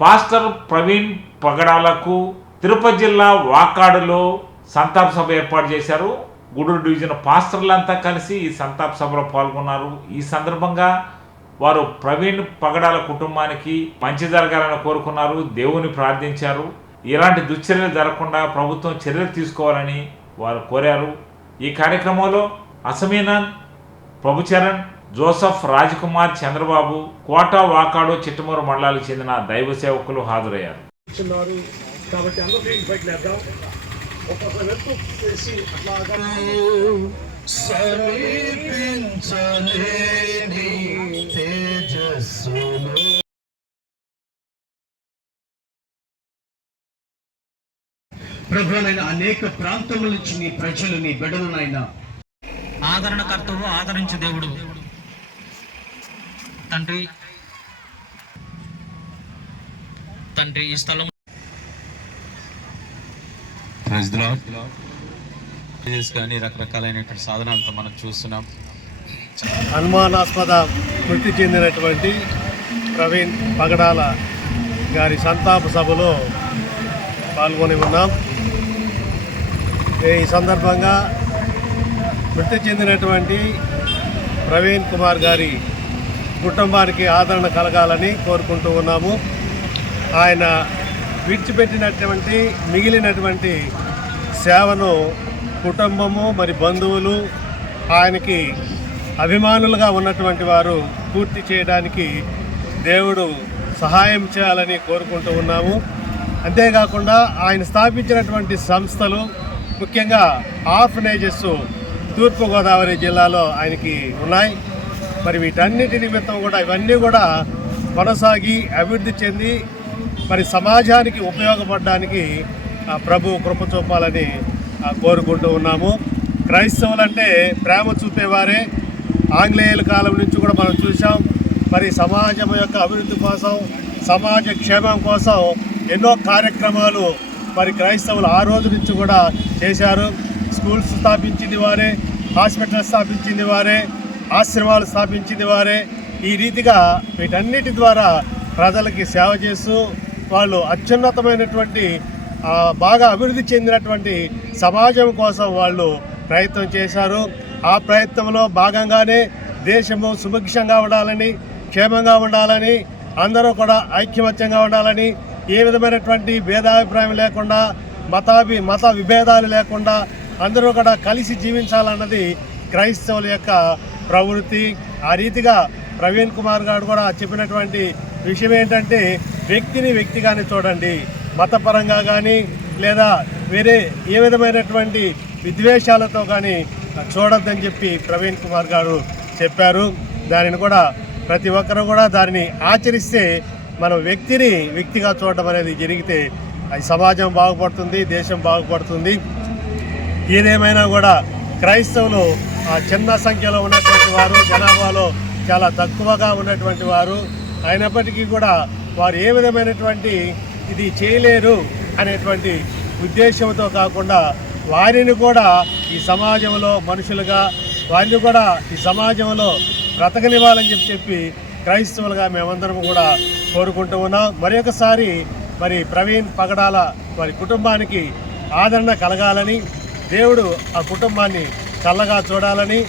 Pastor Praveen పగడాలకు Tirupati జిల్లా వాకాడులో సంతాప సభ ఏర్పాటు చేశారు. గూడూరు డివిజన్ పాస్టర్లంతా కలిసి ఈ సంతాప సభలో పాల్గొన్నారు. ఈ సందర్భంగా వారు ప్రవీణ్ పగడాల కుటుంబానికి మంచి జరగాలని కోరుకున్నారు, దేవుని ప్రార్థించారు. ఇలాంటి దుశ్చర్యలు జరగకుండా ప్రభుత్వం చర్యలు తీసుకోవాలని వారు కోరారు. ఈ కార్యక్రమంలో అసమీనాన్, ప్రభుచరణ్, జోసఫ్, రాజ్కుమార్, చంద్రబాబు, కోట, వాకాడు, చిట్టమూరు మండలాలకు చెందిన దైవ సేవకులు హాజరయ్యారు. ప్రభువైన అనేక ప్రాంతముల నుంచి నీ ప్రజలు నీ బిడ్డలనైనా ఆదరణకర్తవు, ఆదరించు దేవుడు తండ్రి ఈ స్థలం కానీ రకరకాలైనటువంటి సాధనాలతో మనం చూస్తున్నాం. అనుమానాస్పద మృతి చెందినటువంటి ప్రవీణ్ పగడాల గారి సంతాప సభలో పాల్గొని ఉన్నాం. ఈ సందర్భంగా మృతి చెందినటువంటి ప్రవీణ్ కుమార్ గారి కుటుంబానికి ఆదరణ కలగాలని కోరుకుంటూ ఉన్నాము. ఆయన విడిచిపెట్టినటువంటి మిగిలినటువంటి సేవను కుటుంబము మరి బంధువులు ఆయనకి అభిమానులుగా ఉన్నటువంటి వారు పూర్తి చేయడానికి దేవుడు సహాయం చేయాలని కోరుకుంటూ ఉన్నాము. అంతేకాకుండా ఆయన స్థాపించినటువంటి సంస్థలు, ముఖ్యంగా ఆర్ఫనేజెస్ తూర్పుగోదావరి జిల్లాలో ఆయనకి ఉన్నాయి. మరి వీటన్నిటి నిమిత్తం కూడా ఇవన్నీ కూడా కొనసాగి అభివృద్ధి చెంది మరి సమాజానికి ఉపయోగపడడానికి ప్రభు కృప చూపాలని కోరుకుంటూ ఉన్నాము. క్రైస్తవులంటే ప్రేమ చూపేవారే. ఆంగ్లేయుల కాలం నుంచి కూడా మనం చూసాం. మరి సమాజం యొక్క అభివృద్ధి కోసం, సమాజ క్షేమం కోసం ఎన్నో కార్యక్రమాలు మరి క్రైస్తవులు ఆ రోజు నుంచి కూడా చేశారు. స్కూల్స్ స్థాపించింది వారే, హాస్పిటల్ స్థాపించింది వారే, ఆశ్రమాలు స్థాపించింది వారే. ఈ రీతిగా వీటన్నిటి ద్వారా ప్రజలకి సేవ చేస్తూ వాళ్ళు అత్యున్నతమైనటువంటి బాగా అభివృద్ధి చెందినటువంటి సమాజం కోసం వాళ్ళు ప్రయత్నం చేశారు. ఆ ప్రయత్నంలో భాగంగానే దేశము సుభిక్షంగా ఉండాలని, క్షేమంగా ఉండాలని, అందరూ కూడా ఐక్యమత్యంగా ఉండాలని, ఏ విధమైనటువంటి భేదాభిప్రాయం లేకుండా, మత విభేదాలు లేకుండా అందరూ కూడా కలిసి జీవించాలన్నది క్రైస్తవుల యొక్క ప్రవృత్తి. ఆ రీతిగా ప్రవీణ్ కుమార్ గారు కూడా చెప్పినటువంటి విషయం ఏంటంటే, వ్యక్తిని వ్యక్తిగానే చూడండి, మతపరంగా కానీ లేదా వేరే ఏ విధమైనటువంటి విద్వేషాలతో కానీ చూడొద్దని చెప్పి ప్రవీణ్ కుమార్ గారు చెప్పారు. దానిని కూడా ప్రతి ఒక్కరూ కూడా దానిని ఆచరిస్తే మనం వ్యక్తిని వ్యక్తిగా చూడడం అనేది జరిగితే అది సమాజం బాగుపడుతుంది, దేశం బాగుపడుతుంది. ఏదేమైనా కూడా క్రైస్తవులు చిన్న సంఖ్యలో ఉన్నటువంటి వారు, జనాభాలో చాలా తక్కువగా ఉన్నటువంటి వారు అయినప్పటికీ కూడా వారు ఏ విధమైనటువంటి ఇది చేయలేరు అనేటువంటి ఉద్దేశంతో కాకుండా వారిని కూడా ఈ సమాజంలో మనుషులుగా, వారిని కూడా ఈ సమాజంలో బ్రతకనివ్వాలని చెప్పి క్రైస్తవులుగా మేమందరం కూడా కోరుకుంటూ ఉన్నాం. మరి ఒకసారి మరి ప్రవీణ్ పగడాల వారి కుటుంబానికి ఆదరణ కలగాలని, దేవుడు ఆ కుటుంబాన్ని చల్లగా చూడాలని,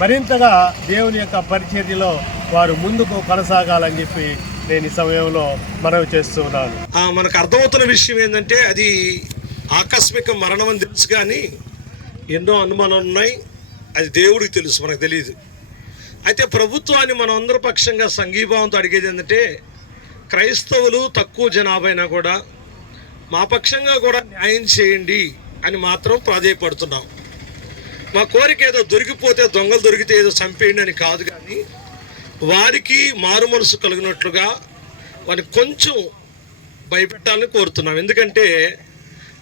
మరింతగా దేవుని యొక్క పరిచర్యలో వారు ముందుకు కొనసాగాలని చెప్పి నేను ఈ సమయంలో మనవి చేస్తూ ఉన్నాను. మనకు అర్థమవుతున్న విషయం ఏంటంటే అది ఆకస్మిక మరణం అని తెలుసు, కానీ ఎన్నో అనుమానాలు ఉన్నాయి. అది దేవుడికి తెలుసు, మనకు తెలియదు. అయితే ప్రభుత్వాన్ని మనం అందరి పక్షంగా సంఘీభావంతో అడిగేది ఏంటంటే, క్రైస్తవులు తక్కువ జనాభా అయినా కూడా మా పక్షంగా కూడా న్యాయం చేయండి అని మాత్రం ప్రాధేయపడుతున్నాం. మా కోరిక ఏదో దొరికిపోతే, దొంగలు దొరికితే ఏదో చంపేయండి అని కాదు, కానీ వారికి మారు మనసు కలిగినట్లుగా వారిని కొంచెం భయపెట్టాలని కోరుతున్నాం. ఎందుకంటే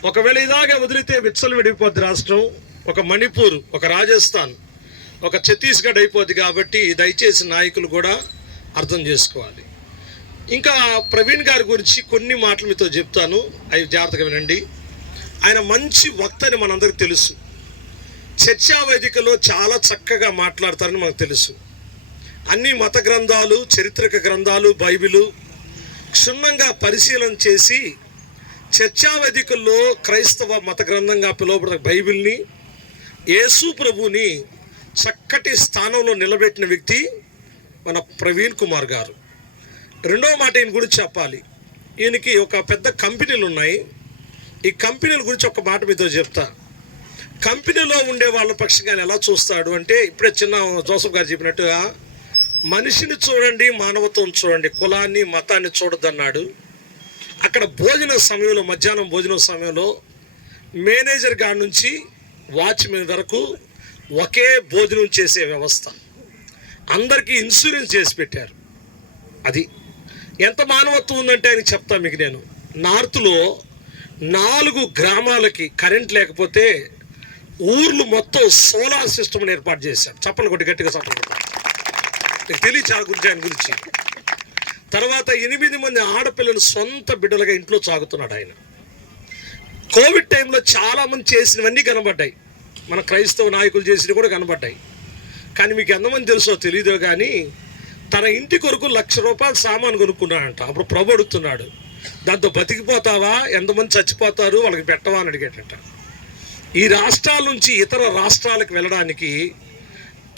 ఒకవేళ ఇలాగే వదిలితే విచ్చలు విడిపోద్ది రాష్ట్రం. ఒక మణిపూర్, ఒక రాజస్థాన్, ఒక ఛత్తీస్గఢ్ అయిపోద్ది. కాబట్టి దయచేసి నాయకులు కూడా అర్థం చేసుకోవాలి. ఇంకా ప్రవీణ్ గారి గురించి కొన్ని మాటలు మీతో చెప్తాను, అవి జాగ్రత్తగా వినండి. ఆయన మంచి వక్త అని మనందరికీ తెలుసు. చర్చా వేదికలో చాలా చక్కగా మాట్లాడతారని మనకు తెలుసు. అన్ని మత గ్రంథాలు, చరిత్రక గ్రంథాలు, బైబిలు క్షుణ్ణంగా పరిశీలన చేసి చర్చావేదికల్లో క్రైస్తవ మత గ్రంథంగా పిలువబడిన బైబిల్ని, యేసు ప్రభుని చక్కటి స్థానంలో నిలబెట్టిన వ్యక్తి మన ప్రవీణ్ కుమార్ గారు. రెండవ మాట ఈయన గురించి చెప్పాలి. ఈయనకి ఒక పెద్ద కంపెనీలు ఉన్నాయి. ఈ కంపెనీల గురించి ఒక మాట మీతో చెప్తా. కంపెనీలో ఉండే వాళ్ళ పక్షంగా ఎలా చూస్తాడు అంటే, ఇప్పుడే చిన్న జోసఫ్ గారు చెప్పినట్టుగా మనిషిని చూడండి, మానవత్వం చూడండి, కులాన్ని మతాన్ని చూడొద్దన్నాడు. అక్కడ భోజన సమయంలో, మధ్యాహ్నం భోజనం సమయంలో మేనేజర్ గారి నుంచి వాచ్మెన్ వరకు ఒకే భోజనం చేసే వ్యవస్థ. అందరికీ ఇన్సూరెన్స్ చేసి పెట్టారు. అది ఎంత మానవత్వం ఉందంటే ఆయన చెప్తా మీకు. నేను నార్త్లో 4 గ్రామాలకి కరెంట్ లేకపోతే ఊర్లు మొత్తం సోలార్ సిస్టమ్ని ఏర్పాటు చేశారు. చప్పలు కొట్టి గట్టిగా చప్పలు కొట్టారు. మీకు తెలియదు గురించి ఆయన గురించి. తర్వాత 8 మంది ఆడపిల్లలు సొంత బిడ్డలుగా ఇంట్లో సాగుతున్నాడు ఆయన. కోవిడ్ టైంలో చాలామంది చేసినవన్నీ కనబడ్డాయి. మన క్రైస్తవ నాయకులు చేసినవి కూడా కనబడ్డాయి. కానీ మీకు ఎంతమంది తెలుసో తెలీదో కానీ తన ఇంటి కొరకు ₹1,00,000 సామాను కొనుక్కున్నాడంట. అప్పుడు ప్రభు అడుగుతున్నాడు, దాంతో బతికిపోతావా, ఎంతమంది చచ్చిపోతారు, వాళ్ళకి పెట్టవా అని అడిగేటంట. ఈ రాష్ట్రాల నుంచి ఇతర రాష్ట్రాలకు వెళ్ళడానికి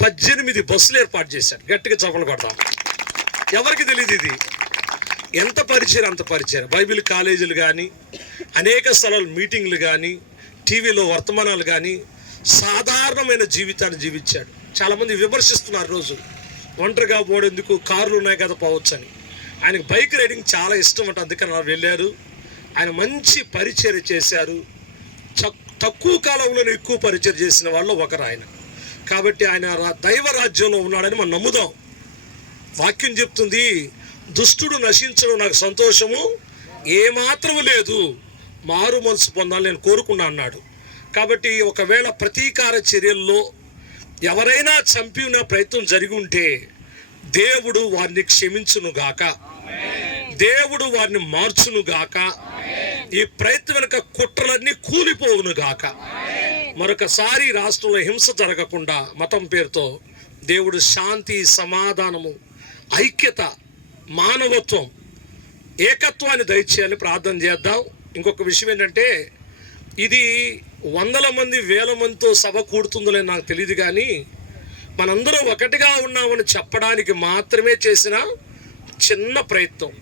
18 బస్సులు ఏర్పాటు చేశాడు. గట్టిగా చప్పలు కొడతాం. ఎవరికి తెలియదు ఇది. ఎంత పరిచయం అంత పరిచయం. బైబిల్ కాలేజీలు కానీ, అనేక స్థలాలు మీటింగ్లు కానీ, టీవీలో వర్తమానాలు కానీ, సాధారణమైన జీవితాన్ని జీవించాడు. చాలామంది విమర్శిస్తున్నారు రోజు, ఒంటరిగా పోవడెందుకు, కార్లు ఉన్నాయి కదా పోవచ్చు అని. ఆయనకు బైక్ రైడింగ్ చాలా ఇష్టం అంట, అందుకని వెళ్ళారు. ఆయన మంచి పరిచయం చేశారు. తక్కువ కాలంలోనే ఎక్కువ పరిచయం చేసిన వాళ్ళు ఒకరు ఆయన. కాబట్టి ఆయన దైవ రాజ్యంలో ఉన్నాడని మనం నమ్ముదాం. వాక్యం చెప్తుంది, దుష్టుడు నశించడం నాకు సంతోషము ఏమాత్రము లేదు, మారు మనసు పొందాలని నేను కోరుకున్నా అన్నాడు. కాబట్టి ఒకవేళ ప్రతీకార చర్యల్లో ఎవరైనా చంపిన ప్రయత్నం జరిగి ఉంటే దేవుడు వారిని క్షమించునుగాక, దేవుడు వారిని మార్చునుగాక, ఈ ప్రయత్నం వెనుక కుట్రలన్నీ కూలిపోవునుగాక. మరొకసారి రాష్ట్రంలో హింస జరగకుండా మతం పేరుతో దేవుడు శాంతి, సమాధానము, ఐక్యత, మానవత్వం, ఏకత్వాన్ని దయచేయాలని ప్రార్థన చేద్దాం. ఇంకొక విషయం ఏంటంటే, ఇది 100 మంది 1000 మందితో సభ కూడుతుందో నాకు తెలియదు కానీ మనందరం ఒకటిగా ఉన్నామని చెప్పడానికి మాత్రమే చేసిన చిన్న ప్రయత్నం.